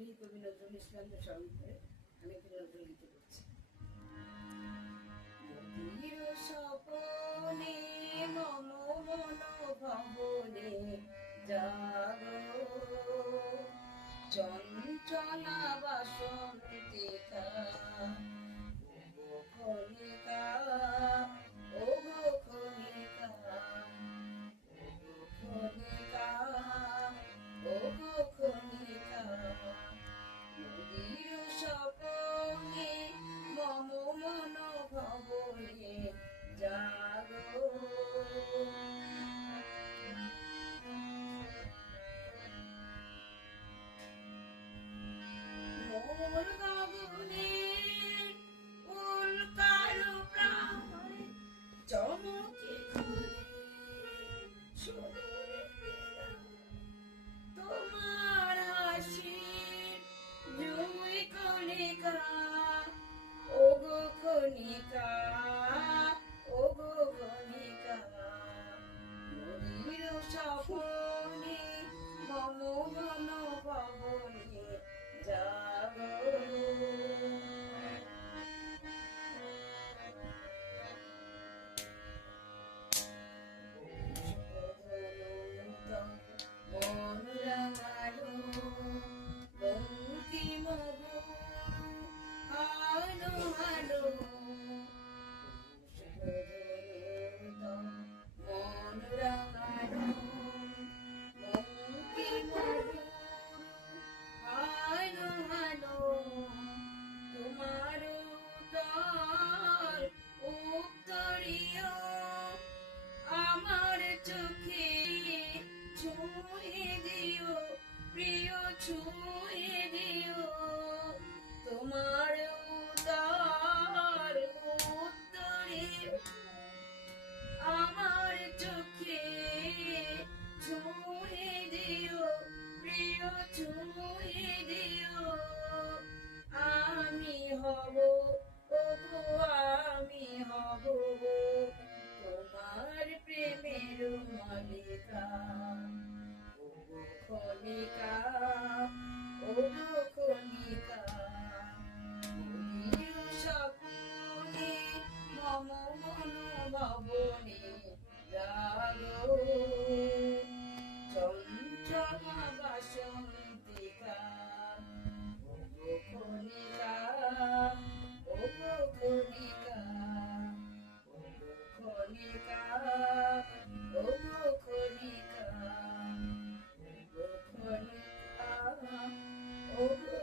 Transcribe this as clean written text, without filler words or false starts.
এই কবি নজরুল ইসলামের স্মরণ করে আমি একটি নজরুল গীতি করছি। নদীর স্বপনে মম মন ভবনে জাগো, চঞ্চলা বাসন্তিকা ওগো খনিকা, ওগো খনিকা, ওগো খনিকা, ওগো খনিকা। নদীর স্বপনে মম মন ভবনে জাগো, মোর গগনের উল্কারু প্রায় চমকে ঘুরে সুদূরে তোমার হাসির জুই কণিকা, ওগো খনিকা, ওগো খনিকা। নদীর স্বপনে মম মন ভবনে জাগো, মন রাঙালো বঙ্কিম হালো হালো, মন রাঙালো বঙ্কিম হালো হালো। তোমার উদর উত্তরীয় আমার চোখে ছুঁয়ে দিও, প্রিয় ছুঁয়ে দিও। তোমার উদর উত্তরীয় আমার চোখে ছুঁয়ে দিও, প্রিয় ছুঁয়ে দিও। আমি হব, ওগো আমি হব তোমার প্রেমের মালিকা, ওগো খনিকা, ওগো খনিকা। নদীর স্বপনে মম মন ভবনে জাগো, চঞ্চলা বাসন্তিকা ওগো খনিকা, ওগো খনিকা, ওগো খনিকা, ওগো খনিকা, ওগো খনিকা, ওগো